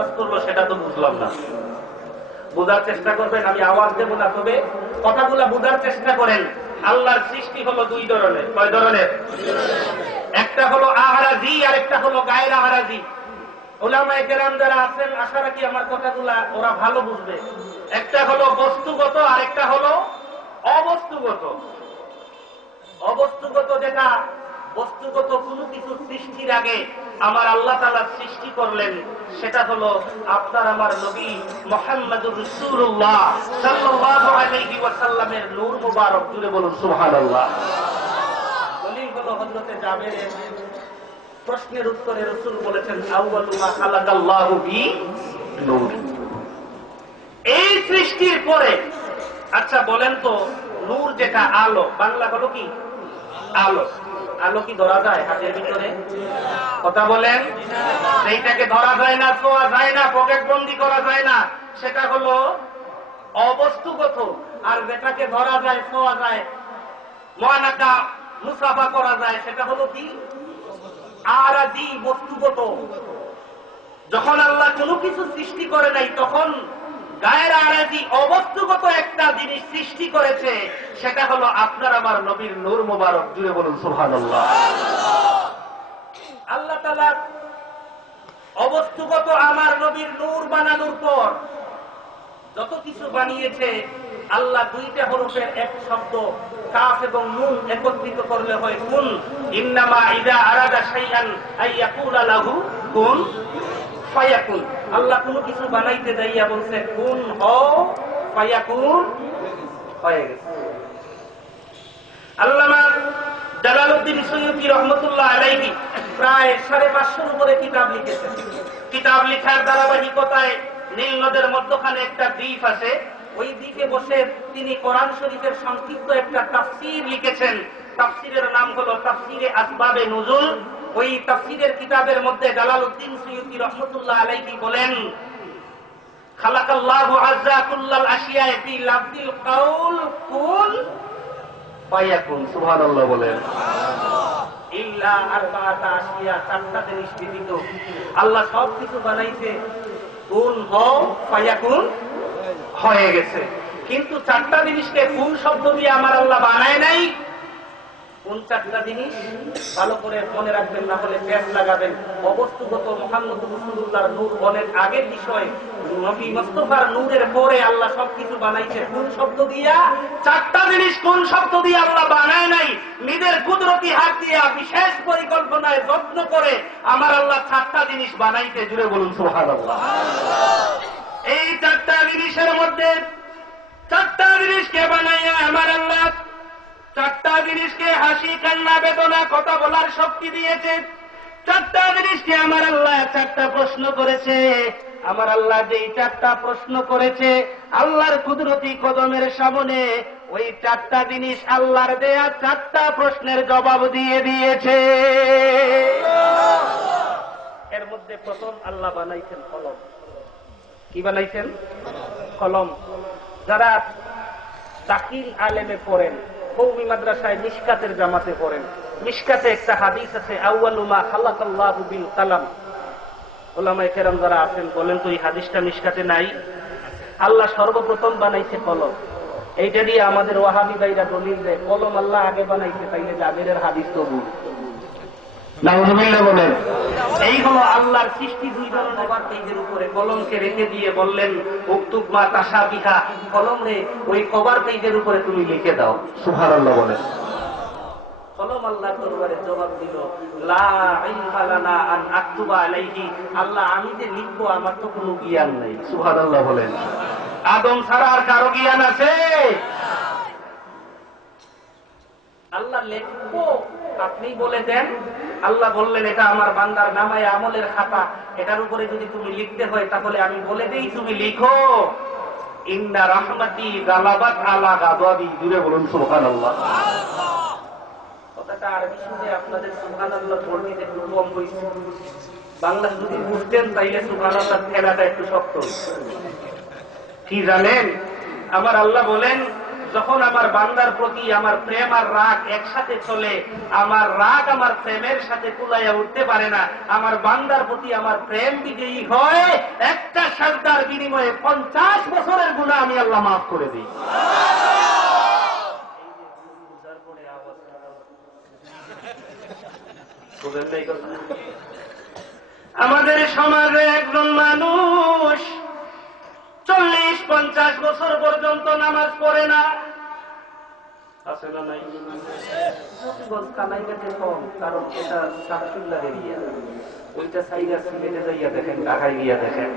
ওয়াজ করলো সেটা তো বুঝলাম না। বোঝার চেষ্টা করবেন, আমি আওয়াজ দেবো না, তবে কথাগুলা বোঝার চেষ্টা করেন। আল্লাহর সৃষ্টি হলো দুই ধরনের। কয় ধরনের? একটা হলো আহরাজি আর একটা হলো গায়র আহরাজি। উলামায়ে কেরাম যারা আছেন, আশা রাখি আমার কথাগুলা ওরা ভালো বুঝবে। একটা হলো বস্তুগত আর একটা হলো অবস্তুগত। অবস্তুগত যেটা, বস্তুগত কোনো কিছু সৃষ্টির আগে আমার আল্লাহ তাআলা সৃষ্টি করলেন, সেটা হলো আপনার আমার নবী মুহাম্মদুর রাসূলুল্লাহ সাল্লাল্লাহু আলাইহি ওয়াসাল্লামের নূর মুবারক। জুড়ে বলুন সুবহানাল্লাহ। দলিল হলো হযরতে জাবেরের প্রশ্নের উত্তরে রাসূল বলেছেন, আউয়ালু মা খালাকাল্লাহু বি নূর। এই সৃষ্টির পরে, আচ্ছা বলেন তো, নূর যেটা আলো, বাংলা হলো কি? আলো। আলো কি ধরা যায় হাতের ভিতরে? কথা বলেন। সেইটাকে ধরা যায় না, ছোঁয়া যায় না, পকেট বন্দি করা যায় না, সেটা হলো অবস্তুগত। আর যেটাকে ধরা যায়, ছোঁয়া যায়, ময়নাকা মুসাফা করা যায়, সেটা হলো কি? আরাজি, বস্তুগত। যখন আল্লাহ কোনো কিছু সৃষ্টি করে নাই, তখন গায়ের আরাজি অবস্তুগত একটা জিনিস সৃষ্টি করেছে, সেটা হলো আপনার আমার নবীর নূর মুবারক। জুড়ে বলুন সুবহানাল্লাহ। আল্লাহ তাআলা অবস্তুগত আমার নবীর নূর বানানোর পর যত কিছু বানিয়েছে, আল্লাহ দুইটা হরফের এক শব্দ কাফ এবং নুন একত্রিত করলে হয় কুন। ইন্নামা ইযা আরাদা শাইআন আইয়াকুলা লাহু কুন ফায়াকুন। আল্লাহ কোনো কিছু বানাইতে যাইয়া বলছে কুন হও, ফায়াকুন, হয়ে গেছে। আল্লামা জালালউদ্দিন সুয়ুতী রাহমাতুল্লাহ আলাইহি প্রায় 550 উপরে কিতাব লিখেছেন। কিতাব লেখার ধারাবাহিকতায় নীল নদের মধ্যখানে একটা দ্বীপ আছে, ওই দ্বীপে বসে তিনি কোরআন শরীফের সংক্ষিপ্ত একটা তাফসীর লিখেছেন। তাফসীরের নাম হলো তাফসীরে আসবাবে নুজুল। ওই তাফসীরের কিতাবের মধ্যে জালালউদ্দিন সুয়ুতী রাহমাতুল্লাহ আলাইহি বলেন, খালাকাল্লাহু আযজা কুল্লাল আশিয়ায়ে ফি লাফযিল কাউল কুন ফায়াকুন। সুবহানাল্লাহ বলেন। ইল্লা আরবাআতা আশিয়া, চারটা জিনিস ব্যতীত আল্লাহ সব কিছু বানাইছে কুন হও, ফায়াকুন, হয়ে গেছে। কিন্তু চারটা জিনিসকে কোন শব্দ দিয়ে আমার আল্লাহ বানায় নাই? কোন চারটা জিনিস? ভালো করে মনে রাখবেন, না হলে প্যাচ লাগাবেন। অবস্তুগত মুহাম্মদুর রাসূলুল্লাহর নূর অনেক আগের বিষয়। নবী মুস্তাফার নূরের পরে আল্লাহ সবকিছু বানাইছে কোন শব্দ দিয়া? চারটা জিনিস কোন শব্দ দিয়ে আল্লাহ বানায় নাই? নিজের কুদরতি হাত দিয়া বিশেষ পরিকল্পনায় যত্ন করে আমার আল্লাহ চারটা জিনিস বানাইতে। জুড়ে বলুন সুবহানাল্লাহ। এই চারটা জিনিসের মধ্যে চারটা জিনিসকে বানাইয়া আমার আল্লাহ চারটা জিনিসকে হাসি, কান্না, বেদনা, কথা বলার শক্তি দিয়েছে। চারটা জিনিসকে আমার আল্লাহ চারটা প্রশ্ন করেছে। আমার আল্লাহ যেই চারটা প্রশ্ন করেছে, আল্লাহর কুদরতি কদমের সামনে ওই চারটা জিনিস আল্লাহর দেয়া চারটা প্রশ্নের জবাব দিয়ে দিয়েছে। এর মধ্যে প্রথম আল্লাহ বানাইছেন কলম। কি বানাইছেন? কলম। যারা তাকিল আলেমে পড়েন, কওমি মাদ্রাসায় মিশকাতের জামাতে পড়েন, মিশকাতে একটা হাদিস আছে, আউয়ালু মা খালাকাল্লাহু বিল কালাম। উলামায়ে কেরাম যারা আছেন বলেন তো, এই হাদিসটা মিশকাতে নাই? আল্লাহ সর্বপ্রথম বানাইছে কলম। এইটা দিয়ে আমাদের ওয়াহাবি ভাইরা দলিল দেয় কলম আল্লাহ আগে বানাইছে, তাইলে জাবেরের হাদিস তো ভুল। নাউযুবিল্লাহ বলেন। এই হলো আল্লাহর সৃষ্টি দুই ধরনের। কভার পেজের উপরে কলমকে রেখে দিয়ে বললেন, উক্তুব মা তাশাবিহা, কলম রে ওই কভার পেজের উপরে তুমি লিখে দাও। সুবহানাল্লাহ বলেন। কলম আল্লাহর দরবারে জবাব দিল, লা ইলমা লানা আন আকতুবা আলাইহি, আল্লাহ আমি যে লিখবো আমার তো কোনো জ্ঞান নাই। সুবহানাল্লাহ বলেন। আদম ছাড়া আর কারো জ্ঞান আছে? আল্লাহ লিখবো আপনি বলে দেন। আল্লাহ বললেন, এটা আমার বান্দার নামায়ে আমলের খাতা, এটার উপরে যদি তুমি লিখতে হয় তাহলে আমি বলে দেই, তুমি লিখো। ইন্না রাহমাতি গালাবাত আলা গাদাবি। জুড়ে বলুন সুবহানাল্লাহ। কথাটা আরবি শুনে আপনাদের সুবহানাল্লাহ পড়তে একটু কম হয়েছে। বাংলা যদি বুঝতেন তাইলে সুবহানাল্লাহ খেলাটা একটু শক্ত হইত। কি জানেন, আমার আল্লাহ বলেন, যখন আমার বান্দার প্রতি আমার প্রেম আর রাগ একসাথে চলে, আমার রাগ আমার প্রেমের সাথে কুলাইয়া উঠতে পারে না, আমার বান্দার প্রতি আমার প্রেম বিজয়ী হয়, একটা সাজদার বিনিময়ে 50 বছরের গুনাহ আমি আল্লাহ মাফ করে দিই। আমাদের সমাজে একজন মানুষ 40-50 বছর পর্যন্ত নামাজ পড়ে না, আছে না নাই? কানাইকাতে কম, কারণ এটা শাকসুল্লার এরিয়া, ওইটা সাইডা সিলেটে যাইয়া দেখেন, ঢাকায় গিয়া দেখেন,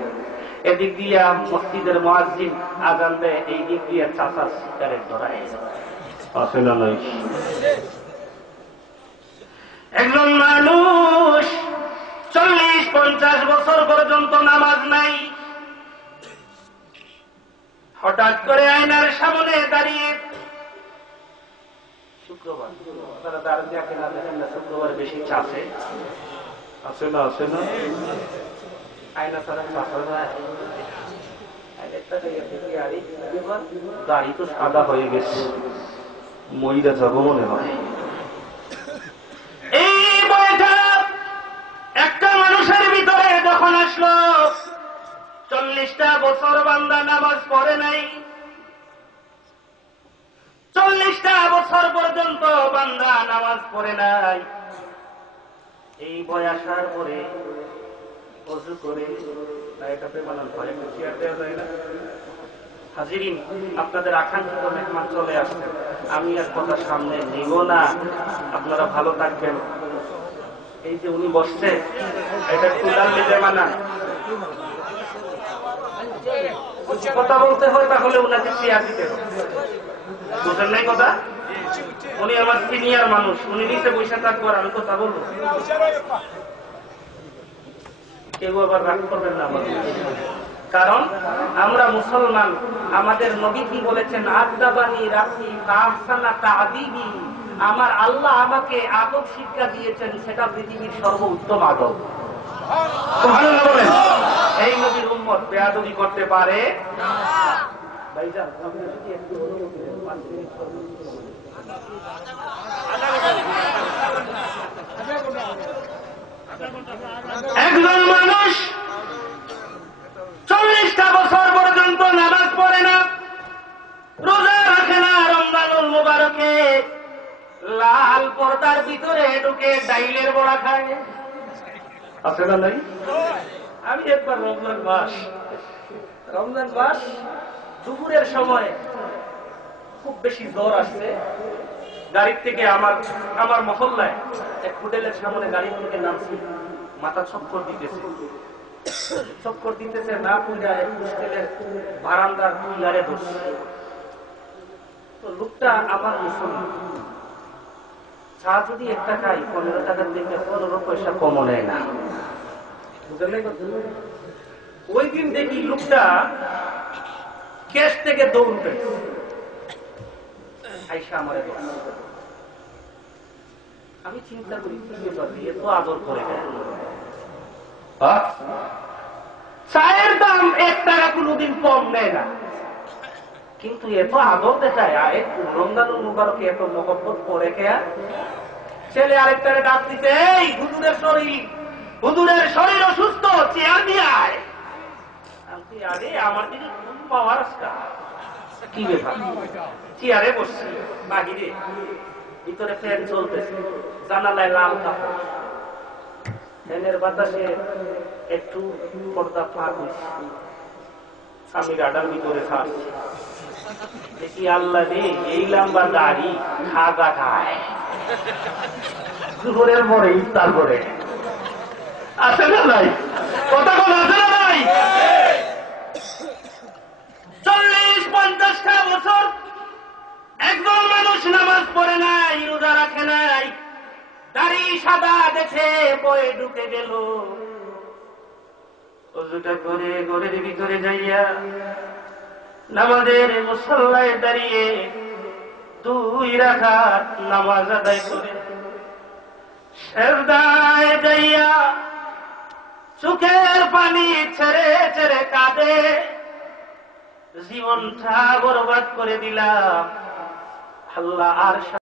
এদিক দিয়া মসজিদের মুয়াজ্জিন আযান দেয়, এই দিক দিয়া চাচা সিগারেট ধরায়, আছে না নাই? একজন মানুষ 40-50 বছর পর্যন্ত নামাজ নাই, হঠাৎ করে আয়নার সামনে দাঁড়িয়ে, শুক্রবার তারা দাঁড়িয়ে না দেখেন না, শুক্রবার বেশি চাষে আছে না, আছে না? আয়না তারা দাড়ি তো সাদা হয়ে গেছে, মহিলা যাব মনে হয়। এই বয়টা একটা মানুষের ভিতরে যখন আসলো, 40টা বছর বান্দা নামাজ পড়ে নাই, 40টা বছর পর্যন্ত বান্দা নামাজ পড়ে নাই, এই বয় আসার পরে ওযু করে এটাতে বানান হয়, একটু চেয়ার দেওয়া যায় না? হাজিরিন, আপনাদের আকাঙ্ক্ষিত মেহমান চলে আসছেন, আমি আর কথা সামনে নিব না, আপনারা ভালো থাকবেন। এই যে উনি বসছে, এটা একটু ডাললে জামানা, কথা বলতে হয় তাহলে উনাকে চেয়ার দিতে হবে, বুঝেন নাই কথা? উনি আমার সিনিয়র মানুষ, উনি নিচে বসে থাকবো আর আমি কথা বলবো, কেউ আবার রাগ করবেন না আমার, কারণ আমরা মুসলমান, আমাদের নবী কি বলেছেন, আদাবানি রাখি আহসানা তা'দীবি, আমার আল্লাহ আমাকে আদব শিক্ষা দিয়েছেন, সেটা পৃথিবীর সর্বোত্তম আদব। সুবহানাল্লাহ বলেন। এই নবীর উম্মত বেয়াদবি করতে পারে না। ভাইজান আপনি যদি একটু একজন মানুষ 40টা বছর পর্যন্ত নামাজ পড়ে না, রোজা রাখে না, রমজানুল মুবারকে লাল পর্দার ভিতরে ঢুকে ডাইলের বড়া খায়, আছে না নাই? আমি একবার রমজান মাস দুপুরের সময় খুব বেশি জ্বর আসছে, গাড়ির থেকে আমার মহল্লায় এক হোটেলের সামনে গাড়ি থেকে নামছি, মাথা চক্কর দিতেছে না, পূজা হোস্টেলের বারান্দার পিলারে বসছে, তো লোকটা আমার মুসলমান, চা যদি একটা খাই 15 টাকার দিকে 15 পয়সা কমও নেয় না, বুঝলেন? ওই দিন দেখি লোকটা ক্যাশ থেকে দৌড় পেয়েছে, আইসা আমার, আমি চিন্তা করি এত আদর করে দেয়, চায়ের দাম 1 টাকা কোনদিন কম নেয় না, কিন্তু এত আদর দেখায়, রমজানুল মুবারকে এত মহব্বত করে খেয়া। ছেলে আরেকটারে ডাক দিতে, এই হুজুরের শরীর অসুস্থ, চেয়ার দিয়ে আয়। আরে আমার দিকে পাওয়ার কি ব্যাপার, চেয়ারে বসছি, বাহিরে ভিতরে ফ্যান চলতেছে, জানালায় লাল কাপড়, ফ্যানের বাতাসে একটু পর্দা ফাঁক হয়েছে, আমি গাডার ভিতরে খাচ্ছি, দেখি আল্লাহ রে, এই লম্বা দাড়ি খাগা খায়, দুপুরের পরে ইফতার করে, আছে না নাই? কথা বলা আছে না নাই? 40-50টা বছর একজন মানুষ নামাজ পড়ে নাই, রোজা রাখে নাই, দাড়ি সাদা দেখে বয়ে ঢুকে গেল, ওযুটা করে ঘরের ভিতরে যাইয়া নামাজের মুসল্লায় দাঁড়িয়ে 2 রাকাত নামাজ আদায় করে সিজদায় যাইয়া চোখের পানি ছেড়ে ছেড়ে কাঁদে, জীবনটা বরবাদ করে দিলাম, আল্লাহ আর